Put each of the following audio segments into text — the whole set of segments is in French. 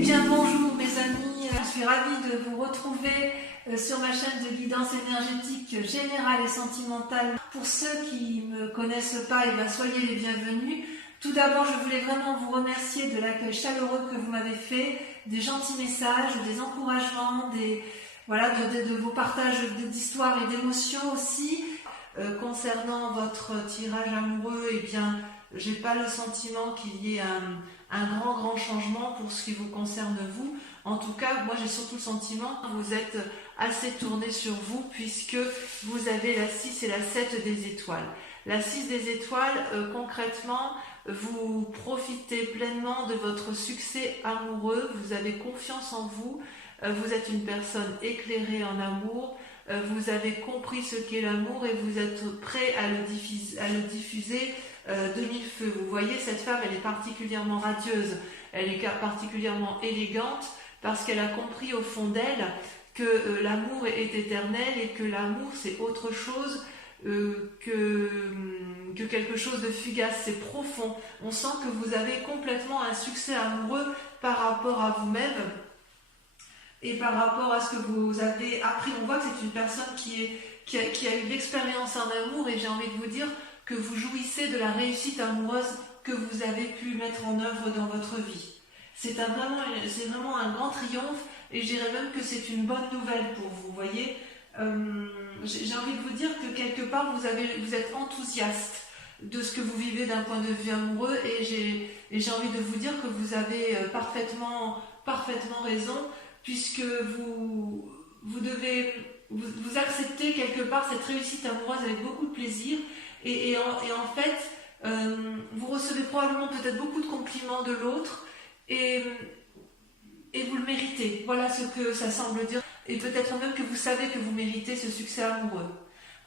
bien bonjour mes amis, je suis ravie de vous retrouver sur ma chaîne de guidance énergétique générale et sentimentale. Pour ceux qui ne me connaissent pas, soyez les bienvenus. Tout d'abord, je voulais vraiment vous remercier de l'accueil chaleureux que vous m'avez fait, des gentils messages, des encouragements, de vos partages d'histoires et d'émotions aussi. Concernant votre tirage amoureux, j'ai pas le sentiment qu'il y ait un grand changement pour ce qui vous concerne vous. En tout cas, moi j'ai surtout le sentiment que vous êtes assez tourné sur vous, puisque vous avez la 6 et la 7 des étoiles. La 6 des étoiles, concrètement, vous profitez pleinement de votre succès amoureux, vous avez confiance en vous, vous êtes une personne éclairée en amour, vous avez compris ce qu'est l'amour et vous êtes prêt à le diffuser de mille feux. Vous voyez, cette femme, elle est particulièrement radieuse, elle est particulièrement élégante parce qu'elle a compris au fond d'elle que l'amour est éternel et que l'amour c'est autre chose que quelque chose de fugace, c'est profond. On sent que vous avez complètement un succès amoureux par rapport à vous-même et par rapport à ce que vous avez appris. On voit que c'est une personne qui a eu de l'expérience en amour, et j'ai envie de vous dire que vous jouissez de la réussite amoureuse que vous avez pu mettre en œuvre dans votre vie. C'est vraiment un grand triomphe, et je dirais même que c'est une bonne nouvelle pour vous. Vous voyez, j'ai envie de vous dire que quelque part vous êtes enthousiaste de ce que vous vivez d'un point de vue amoureux, et j'ai envie de vous dire que vous avez parfaitement raison, puisque vous acceptez quelque part cette réussite amoureuse avec beaucoup de plaisir, et en fait vous recevez probablement peut-être beaucoup de compliments de l'autre, et vous le méritez. Voilà ce que ça semble dire, et peut-être même que vous savez que vous méritez ce succès amoureux.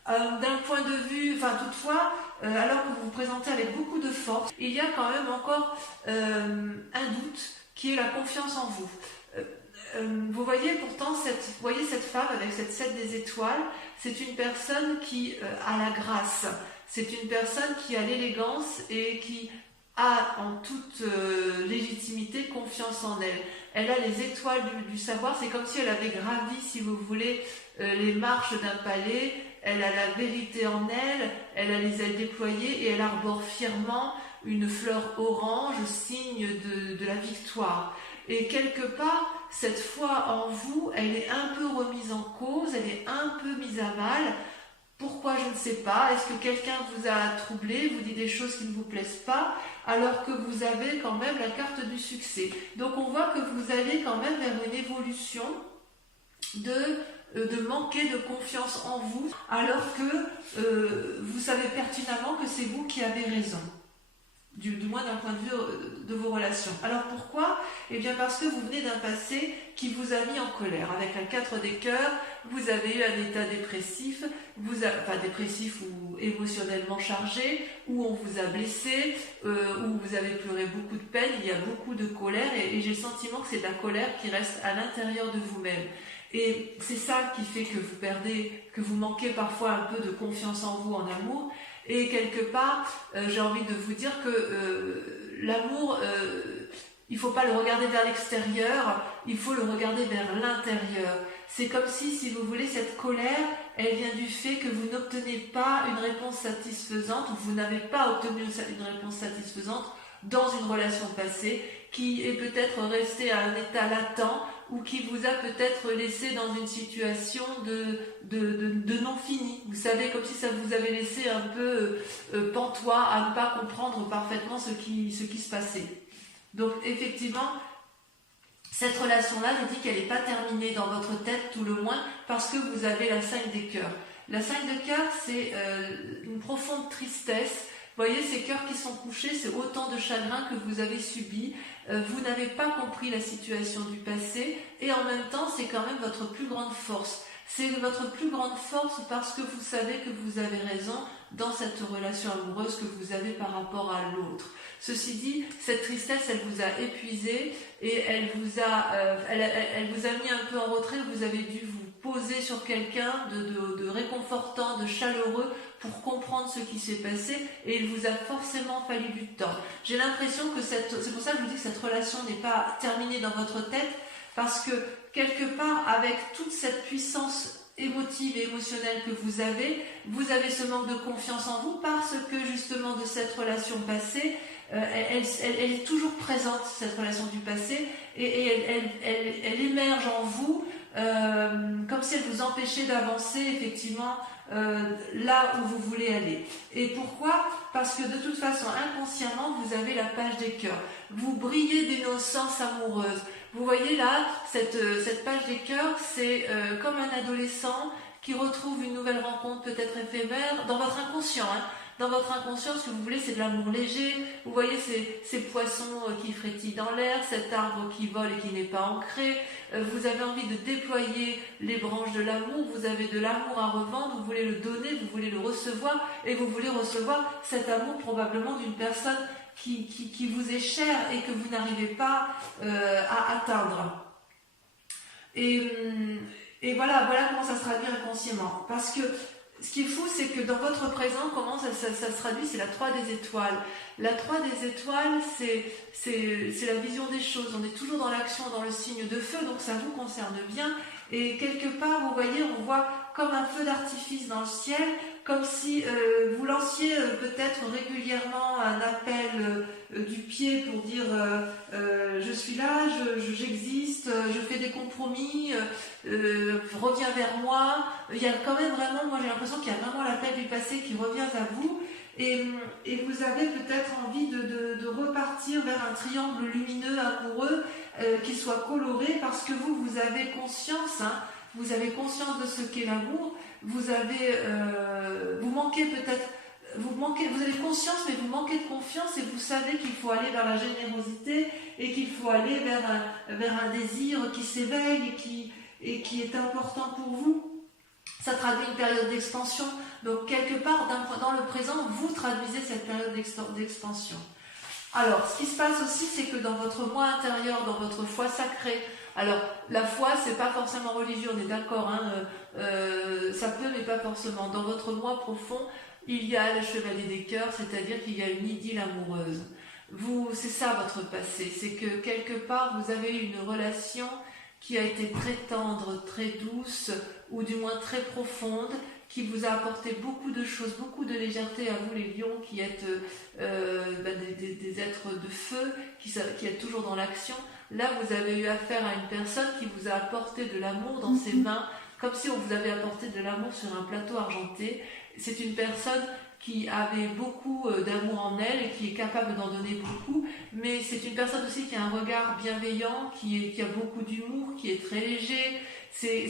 D'un point de vue, toutefois, alors que vous vous présentez avec beaucoup de force, il y a quand même encore un doute qui est la confiance en vous. Vous voyez pourtant cette femme avec cette 7 des étoiles, c'est une personne qui a la grâce, c'est une personne qui a l'élégance et qui a en toute légitimité confiance en elle. Elle a les étoiles du savoir, c'est comme si elle avait gravi, si vous voulez, les marches d'un palais. Elle a la vérité en elle, elle a les ailes déployées et elle arbore fièrement une fleur orange, signe de la victoire. Et quelque part, cette foi en vous, elle est un peu remise en cause, elle est un peu mise à mal. Pourquoi? Je ne sais pas. Est-ce que quelqu'un vous a troublé, vous dit des choses qui ne vous plaisent pas, alors que vous avez quand même la carte du succès? Donc on voit que vous allez quand même vers une évolution de manquer de confiance en vous, alors que vous savez pertinemment que c'est vous qui avez raison. Du moins d'un point de vue de vos relations. Alors pourquoi? Parce que vous venez d'un passé qui vous a mis en colère. Avec la 4 des cœurs, vous avez eu un état dépressif, dépressif ou émotionnellement chargé, où on vous a blessé, où vous avez pleuré beaucoup de peine, il y a beaucoup de colère, et j'ai le sentiment que c'est de la colère qui reste à l'intérieur de vous-même. Et c'est ça qui fait que vous manquez parfois un peu de confiance en vous, en amour. Et quelque part, j'ai envie de vous dire que l'amour, il ne faut pas le regarder vers l'extérieur, il faut le regarder vers l'intérieur. C'est comme si vous voulez, cette colère, elle vient du fait que vous n'obtenez pas une réponse satisfaisante, ou vous n'avez pas obtenu une réponse satisfaisante dans une relation passée, qui est peut-être restée à un état latent, ou qui vous a peut-être laissé dans une situation de non fini. Vous savez, comme si ça vous avait laissé un peu pantois, à ne pas comprendre parfaitement ce qui se passait. Donc effectivement, cette relation-là, je dis qu'elle n'est pas terminée dans votre tête, tout le moins, parce que vous avez la 5 des cœurs. La 5 des cœurs, c'est une profonde tristesse. Vous voyez, ces cœurs qui sont couchés, c'est autant de chagrin que vous avez subi. Vous n'avez pas compris la situation du passé, et en même temps, c'est quand même votre plus grande force. C'est votre plus grande force parce que vous savez que vous avez raison dans cette relation amoureuse que vous avez par rapport à l'autre. Ceci dit, cette tristesse, elle vous a épuisé, et elle vous a mis un peu en retrait. Vous avez dû vous poser sur quelqu'un, de réconfortant, de chaleureux pour comprendre ce qui s'est passé, et il vous a forcément fallu du temps. J'ai l'impression que c'est pour ça que je vous dis que cette relation n'est pas terminée dans votre tête, parce que quelque part, avec toute cette puissance émotive et émotionnelle que vous avez ce manque de confiance en vous parce que justement de cette relation passée, elle est toujours présente, cette relation du passé, et elle émerge en vous comme si elle vous empêchait d'avancer effectivement là où vous voulez aller. Et pourquoi? Parce que de toute façon, inconsciemment, vous avez la page des cœurs. Vous brillez d'innocence amoureuse. Vous voyez là, cette page des cœurs, c'est comme un adolescent qui retrouve une nouvelle rencontre peut-être éphémère dans votre inconscient. Dans votre inconscient, ce que vous voulez, c'est de l'amour léger. Vous voyez ces poissons qui frétillent dans l'air, cet arbre qui vole et qui n'est pas ancré. Vous avez envie de déployer les branches de l'amour. Vous avez de l'amour à revendre. Vous voulez le donner, vous voulez le recevoir. Et vous voulez recevoir cet amour probablement d'une personne qui vous est chère et que vous n'arrivez pas à atteindre. Et voilà comment ça se traduit inconsciemment. Parce que ce qui est fou, c'est que dans votre présent, comment ça se traduit, c'est la 3 des étoiles. La 3 des étoiles, c'est la vision des choses. On est toujours dans l'action, dans le signe de feu, donc ça vous concerne bien. Et quelque part, vous voyez, on voit comme un feu d'artifice dans le ciel, comme si vous lanciez peut-être régulièrement un appel du pied pour dire je suis là, j'existe, je fais des compromis, reviens vers moi. Il y a quand même vraiment, moi j'ai l'impression qu'il y a vraiment l'appel du passé qui revient à vous, et vous avez peut-être envie de repartir vers un triangle lumineux, amoureux, qui soit coloré, parce que vous avez conscience, vous avez conscience de ce qu'est l'amour. Vous avez, vous avez conscience, mais vous manquez de confiance, et vous savez qu'il faut aller vers la générosité et qu'il faut aller vers un désir qui s'éveille et qui est important pour vous. Ça traduit une période d'expansion. Donc quelque part, dans le présent, vous traduisez cette période d'expansion. Alors, ce qui se passe aussi, c'est que dans votre moi intérieur, dans votre foi sacrée, alors la foi, c'est pas forcément religieux, on est d'accord, ça peut, mais pas forcément. Dans votre moi profond, il y a le chevalier des cœurs, c'est-à-dire qu'il y a une idylle amoureuse. C'est ça votre passé, c'est que quelque part, vous avez eu une relation qui a été très tendre, très douce, ou du moins très profonde, qui vous a apporté beaucoup de choses, beaucoup de légèreté à vous les lions qui êtes des êtres de feu, qui êtes toujours dans l'action. Là, vous avez eu affaire à une personne qui vous a apporté de l'amour dans ses mains, comme si on vous avait apporté de l'amour sur un plateau argenté. C'est une personne qui avait beaucoup d'amour en elle et qui est capable d'en donner beaucoup, mais c'est une personne aussi qui a un regard bienveillant, qui a beaucoup d'humour, qui est très léger. C'est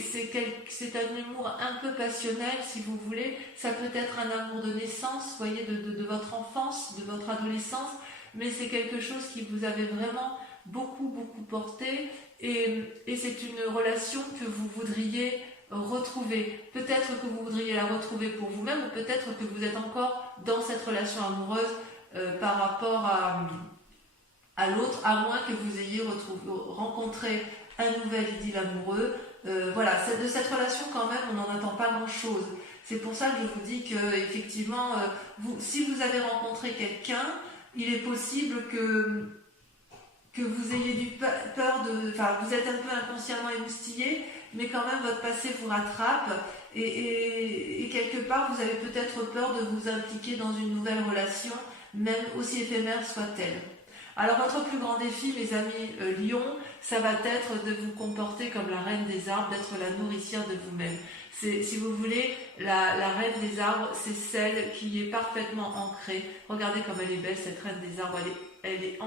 un humour un peu passionnel, si vous voulez. Ça peut être un amour de naissance, vous voyez, de votre enfance, de votre adolescence, mais c'est quelque chose qui vous avait vraiment beaucoup porté, et c'est une relation que vous voudriez retrouver. Peut-être que vous voudriez la retrouver pour vous-même, ou peut-être que vous êtes encore dans cette relation amoureuse par rapport à l'autre, à moins que vous ayez rencontré un nouvel idylle amoureux. Voilà, de cette relation quand même, on n'en attend pas grand-chose. C'est pour ça que je vous dis que effectivement, si vous avez rencontré quelqu'un, il est possible que vous ayez peur vous êtes un peu inconsciemment émoustillé, mais quand même votre passé vous rattrape, et quelque part vous avez peut-être peur de vous impliquer dans une nouvelle relation, même aussi éphémère soit-elle. Alors votre plus grand défi, mes amis lions, ça va être de vous comporter comme la reine des arbres, d'être la nourricière de vous-même. Si vous voulez, la reine des arbres, c'est celle qui est parfaitement ancrée. Regardez comme elle est belle, cette reine des arbres. Elle est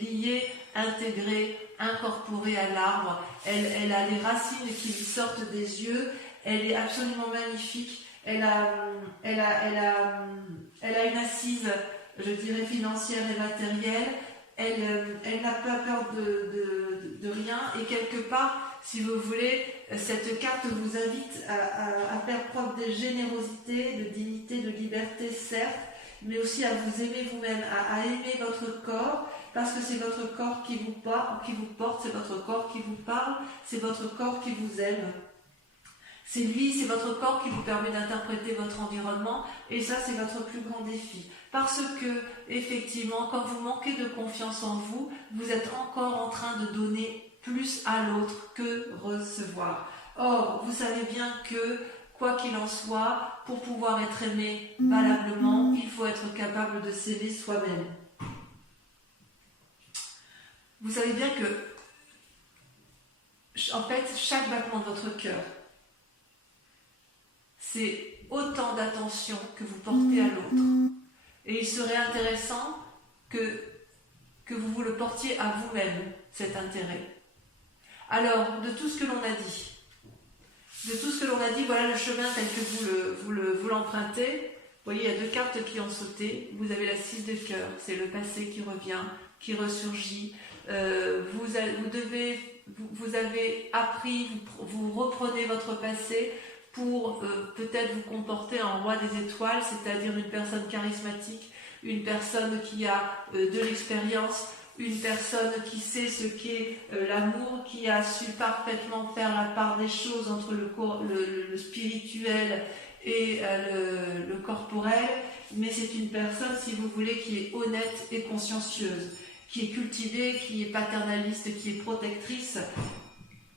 liée, intégrée, incorporée à l'arbre. Elle a les racines qui lui sortent des yeux. Elle est absolument magnifique. Elle a une assise, je dirais, financière et matérielle. Elle n'a pas peur de rien, et quelque part, si vous voulez, cette carte vous invite à faire preuve de générosité, de dignité, de liberté, certes, mais aussi à vous aimer vous-même, à aimer votre corps, parce que c'est votre corps qui vous porte, c'est votre corps qui vous parle, c'est votre corps qui vous aime. C'est lui, c'est votre corps qui vous permet d'interpréter votre environnement et ça c'est votre plus grand défi. Parce que, effectivement, quand vous manquez de confiance en vous, vous êtes encore en train de donner plus à l'autre que recevoir. Or, vous savez bien que, quoi qu'il en soit, pour pouvoir être aimé valablement, il faut être capable de s'aimer soi-même. Vous savez bien que, en fait, chaque battement de votre cœur, c'est autant d'attention que vous portez à l'autre. Et il serait intéressant que vous vous le portiez à vous-même, cet intérêt. Alors, de tout ce que l'on a dit, voilà le chemin tel que vous l'empruntez. Vous voyez, il y a 2 cartes qui ont sauté. Vous avez la 6 de cœur, c'est le passé qui revient, qui ressurgit. Vous avez appris, vous reprenez votre passé pour peut-être vous comporter en roi des étoiles, c'est-à-dire une personne charismatique, une personne qui a de l'expérience, une personne qui sait ce qu'est l'amour, qui a su parfaitement faire la part des choses entre le spirituel et le corporel, mais c'est une personne, si vous voulez, qui est honnête et consciencieuse, qui est cultivée, qui est paternaliste, qui est protectrice.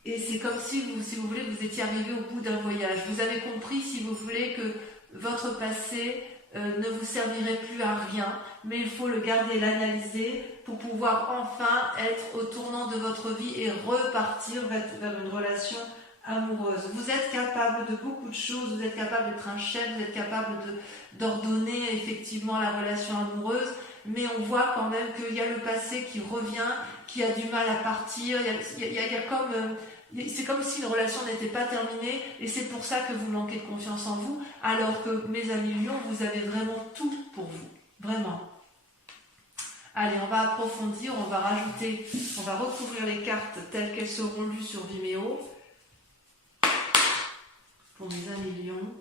Et c'est comme si vous voulez, vous étiez arrivé au bout d'un voyage. Vous avez compris, si vous voulez, que votre passé ne vous servirait plus à rien, mais il faut le garder, l'analyser pour pouvoir enfin être au tournant de votre vie et repartir vers une relation amoureuse. Vous êtes capable de beaucoup de choses, vous êtes capable d'être un chef, vous êtes capable d'ordonner effectivement la relation amoureuse, mais on voit quand même qu'il y a le passé qui revient, qui a du mal à partir, c'est comme si une relation n'était pas terminée et c'est pour ça que vous manquez de confiance en vous, alors que mes amis Lions, vous avez vraiment tout pour vous, vraiment. Allez, on va approfondir, on va recouvrir les cartes telles qu'elles seront lues sur Vimeo pour mes amis Lions.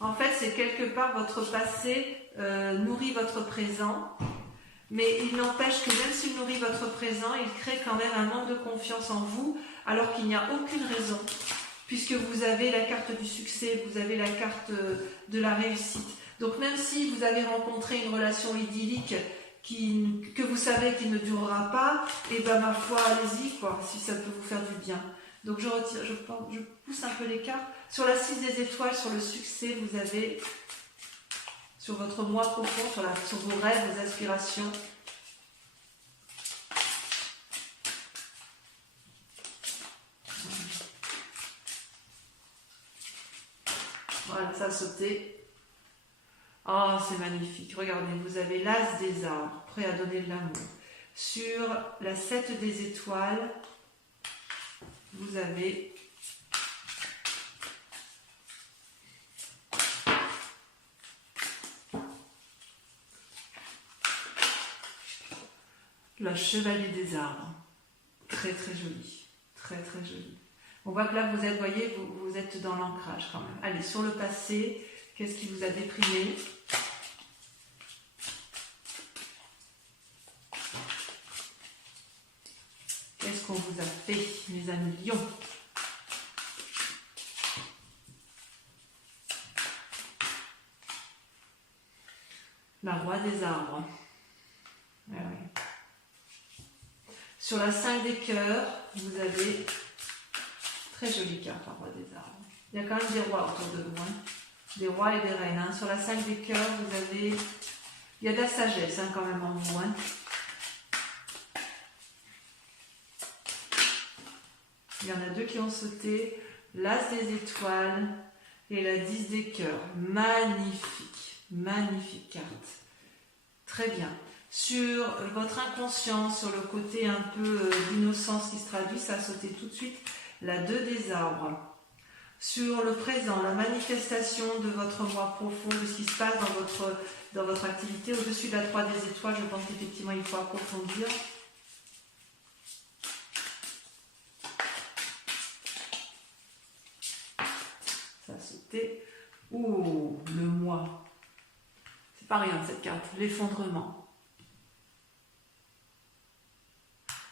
En fait, c'est quelque part votre passé nourrit votre présent, mais il n'empêche que même s'il nourrit votre présent, il crée quand même un manque de confiance en vous, alors qu'il n'y a aucune raison, puisque vous avez la carte du succès, vous avez la carte de la réussite. Donc même si vous avez rencontré une relation idyllique que vous savez qu'il ne durera pas, et ben ma foi, allez-y, quoi, si ça peut vous faire du bien. Donc je pousse un peu les cartes. Sur la 6 des étoiles, sur le succès, vous avez, sur votre moi profond, sur vos rêves, vos aspirations. Voilà, ça a sauté. Oh, c'est magnifique. Regardez, vous avez l'as des arbres, prêt à donner de l'amour. Sur la 7 des étoiles, vous avez le chevalier des arbres. Très très joli. Très très joli. On voit que là, vous êtes, voyez, vous êtes dans l'ancrage quand même. Allez, sur le passé, qu'est-ce qui vous a déprimé ? Qu'est-ce qu'on vous a fait, mes amis Lions ? La roi des arbres. Ah oui. Sur la 5 des cœurs, vous avez très jolie carte, la roi des arbres. Il y a quand même des rois autour de vous, hein. Des rois et des reines. Hein. Sur la 5 des cœurs, vous avez... Il y a de la sagesse quand même en vous. Hein. Il y en a 2 qui ont sauté. L'as des étoiles et la 10 des cœurs. Magnifique. Magnifique carte. Très bien. Sur votre inconscience, sur le côté un peu d'innocence qui se traduit, ça a sauté tout de suite. La 2 des arbres. Sur le présent, la manifestation de votre moi profond, de ce qui se passe dans votre activité. Au-dessus de la 3 des étoiles, je pense qu'effectivement il faut approfondir. Ça a sauté. Oh, le moi. pas rien cette carte, l'effondrement.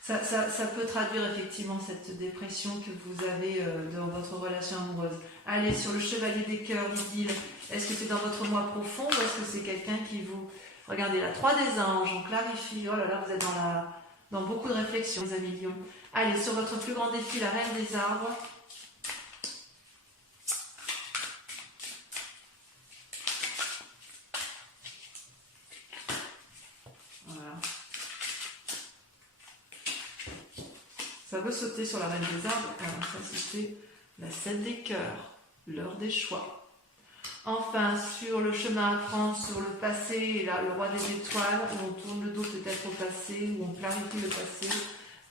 Ça peut traduire effectivement cette dépression que vous avez dans votre relation amoureuse. Allez, sur le chevalier des cœurs, dit-il, est-ce que c'est dans votre moi profond ou est-ce que c'est quelqu'un qui vous... Regardez, la 3 des anges, on clarifie. Oh là là, vous êtes dans beaucoup de réflexions, les amis lions. Allez, sur votre plus grand défi, la reine des arbres. Voilà. Ça veut sauter sur la reine des arbres. Alors, ça, c'était la 7 des cœurs, l'heure des choix. Enfin, sur le chemin à prendre, sur le passé, et là, le roi des étoiles, où on tourne le dos peut-être au passé, où on clarifie le passé,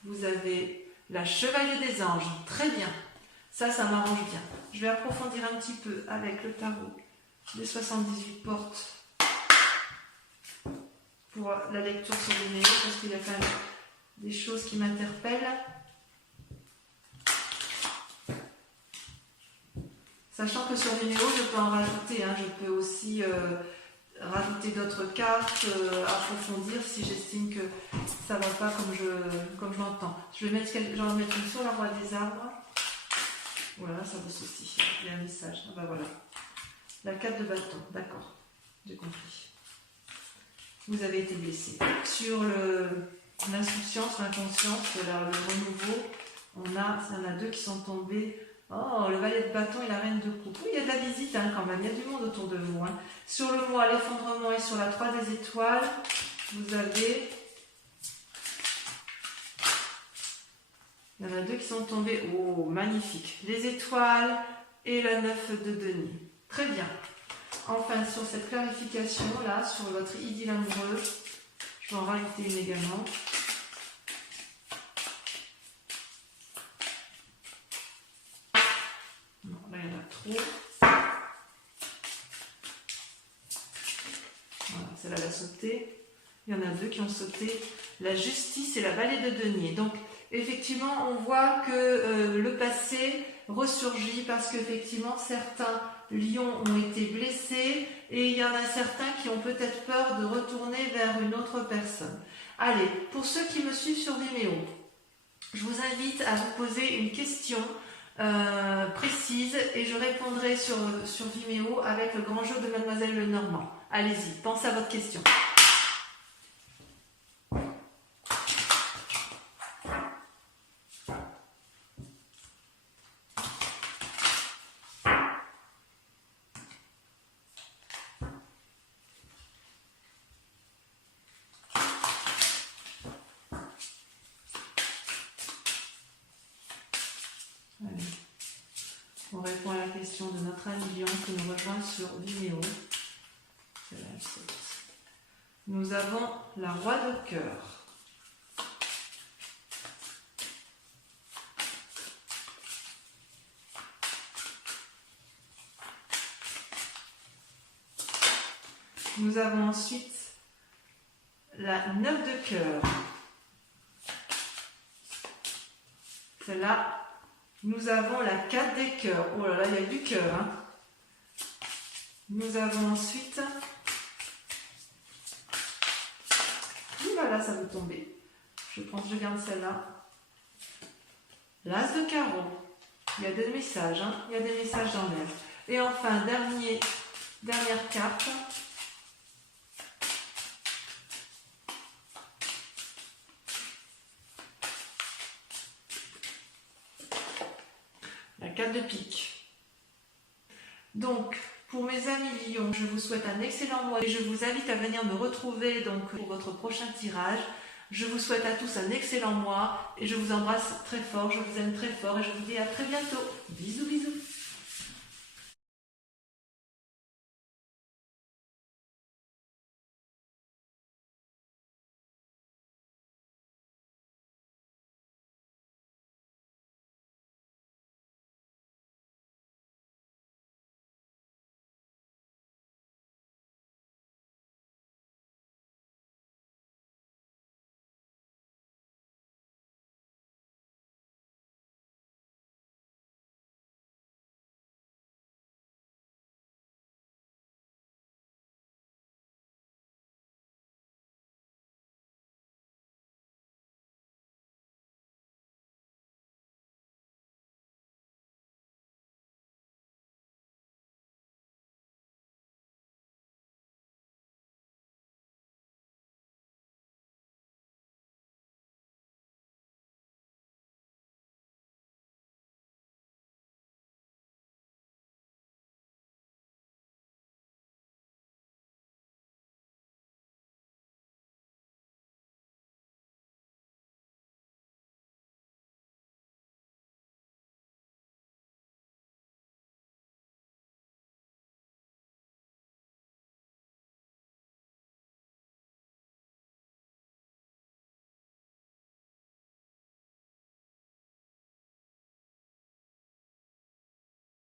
vous avez la chevalier des anges. Très bien. Ça m'arrange bien. Je vais approfondir un petit peu avec le tarot des 78 portes pour la lecture sur les néos, parce qu'il y a quand même des choses qui m'interpellent. Sachant que sur Vimeo, je peux en rajouter, je peux aussi rajouter d'autres cartes, approfondir si j'estime que ça ne va pas comme je l'entends. J'en vais mettre une sur la roi des arbres. Voilà, ça va aussi. Il y a un message. Ah bah voilà. La 4 de bâton, d'accord. J'ai compris. Vous avez été blessé. Sur l'insouciance, l'inconscience, le renouveau, il y en a 2 qui sont tombés. Oh, le valet de bâton et la reine de coupe. Oui, il y a de la visite quand même, il y a du monde autour de vous. Sur le mois, l'effondrement et sur la 3 des étoiles, vous avez... Il y en a 2 qui sont tombés. Oh, magnifique. Les étoiles et la 9 de denier. Très bien. Enfin, sur cette clarification, là, sur votre idylle amoureuse, je vais en rajouter une également. Trop. Voilà, celle-là elle a sauté. Il y en a 2 qui ont sauté. La justice et la vallée de denier. Donc, effectivement, on voit que le passé ressurgit parce qu'effectivement, certains lions ont été blessés et il y en a certains qui ont peut-être peur de retourner vers une autre personne. Allez, pour ceux qui me suivent sur Vimeo, je vous invite à vous poser une question précise et je répondrai sur Vimeo avec le grand jeu de Mademoiselle Lenormand. Allez-y, pensez à votre question. On répond à la question de notre ami Lion qui nous rejoint sur Vimeo. Nous avons la roi de cœur. Nous avons ensuite la 9 de cœur. Celle-là. Nous avons la 4 des cœurs. Oh là là, il y a du cœur. Nous avons ensuite... Voilà, ça veut tomber. Je garde celle-là. L'as de carreau. Il y a des messages. Il y a des messages dans l'air. Et enfin, dernière carte. La 4 de pique. Donc, pour mes amis lions, je vous souhaite un excellent mois et je vous invite à venir me retrouver pour votre prochain tirage. Je vous souhaite à tous un excellent mois et je vous embrasse très fort, je vous aime très fort et je vous dis à très bientôt. Bisous, bisous.